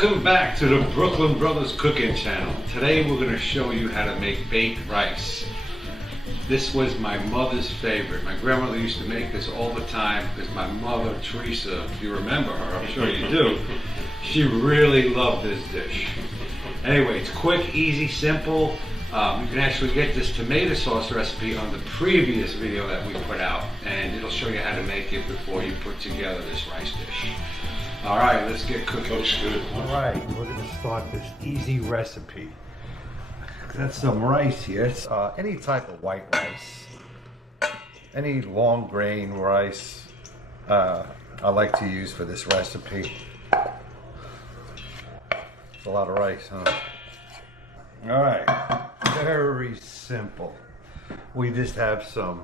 Welcome back to the Brooklyn Brothers Cooking Channel. Today we're going to show you how to make baked rice. This was my mother's favorite. My grandmother used to make this all the time because my mother, Teresa, if you remember her, I'm sure you do, she really loved this dish. Anyway, it's quick, easy, simple. You can actually get this tomato sauce recipe on the previous video that we put out, and it'll show you how to make it before you put together this rice dish. All right, let's get cooking. Looks good. All right, we're gonna start this easy recipe. Got some rice here. It's any type of white rice, any long grain rice I like to use for this recipe. It's a lot of rice, huh? All right, very simple. We just have some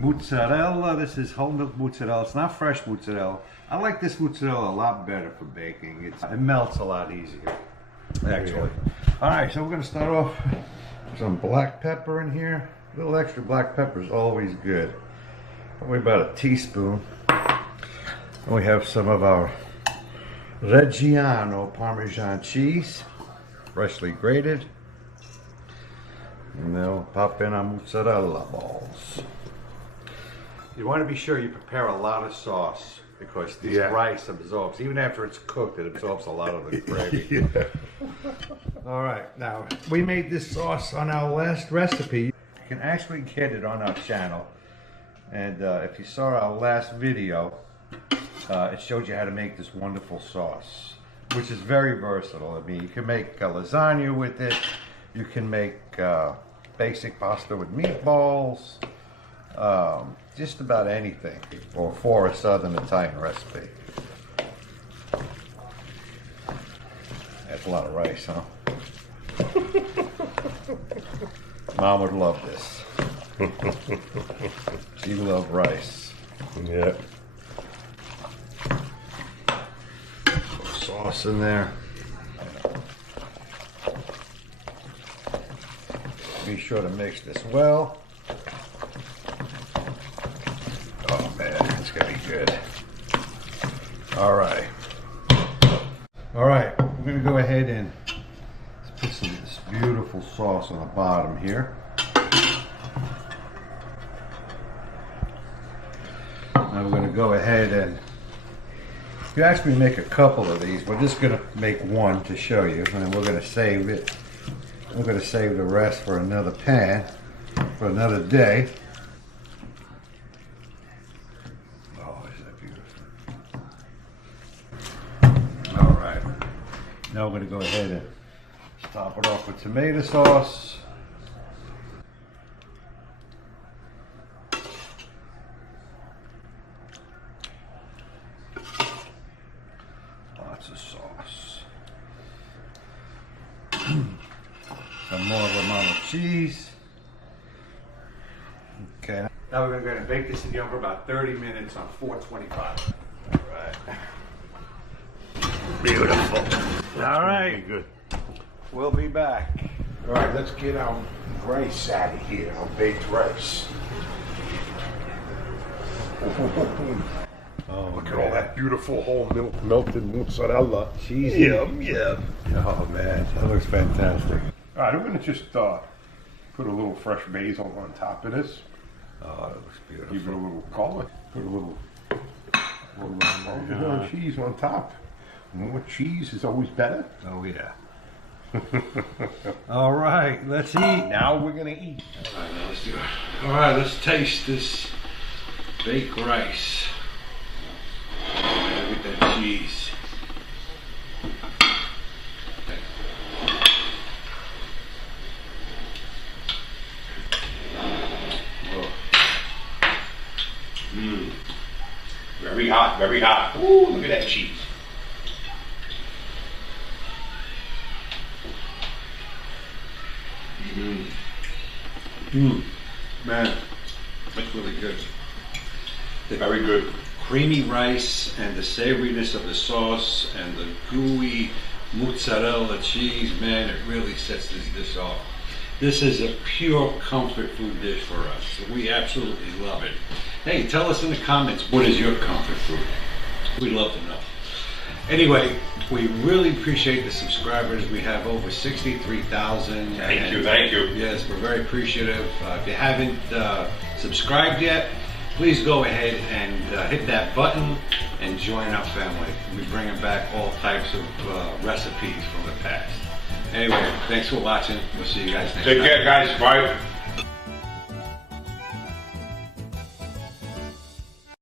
mozzarella. This is whole milk mozzarella. It's not fresh mozzarella. I like this mozzarella a lot better for baking. It melts a lot easier, actually. All right, so we're gonna start off with some black pepper in here. A little extra black pepper is always good. Probably about a teaspoon. And we have some of our Reggiano Parmesan cheese, freshly grated. And then we'll pop in our mozzarella balls. You want to be sure you prepare a lot of sauce because this rice absorbs, even after it's cooked, it absorbs a lot of the gravy. All right, now we made this sauce on our last recipe. You can actually get it on our channel. And if you saw our last video, it showed you how to make this wonderful sauce, which is very versatile. I mean, you can make lasagna with it. You can make basic pasta with meatballs. Just about anything for a Southern Italian recipe. That's a lot of rice, huh? Mom would love this. She loved rice. Yeah. Sauce in there. Be sure to mix this well. Oh man, it's gonna be good. All right. All right, we're gonna go ahead and put some of this beautiful sauce on the bottom here. Now we're gonna go ahead and you actually make a couple of these. We're just gonna make one to show you, and then we're gonna save it. We're gonna save the rest for another pan, for another day. Now we're going to go ahead and top it off with tomato sauce. Lots of sauce. Some more Romano cheese. Okay. Now we're going to go ahead and bake this in the oven for about 30 minutes on 425. All right. Beautiful. All right. Good. We'll be back. All right, let's get our rice out of here. Our baked rice. Oh, look at all that beautiful whole milk melted mozzarella. Cheese. Yum, yum. Oh man, that looks fantastic. All right, I'm going to just put a little fresh basil on top of this. Oh, that looks beautiful. Give it a little color. Put a little cheese on top. More cheese is always better. Oh yeah. All right, let's eat. Now we're gonna eat. All right, now let's do it. All right, let's taste this baked rice with that cheese. Mmm. Very hot, very hot. Ooh, look at that cheese. Man, that's really good. Very good. Creamy rice and the savoriness of the sauce and the gooey mozzarella cheese, man, it really sets this dish off. This is a pure comfort food dish for us. We absolutely love it. Hey, tell us in the comments, what is your comfort food? We'd love to know. Anyway, we really appreciate the subscribers. We have over 63,000. Thank you, thank you. Yes, we're very appreciative. If you haven't subscribed yet, please go ahead and hit that button and join our family. We're bringing back all types of recipes from the past. Anyway, thanks for watching. We'll see you guys next time. Take care, guys. Bye.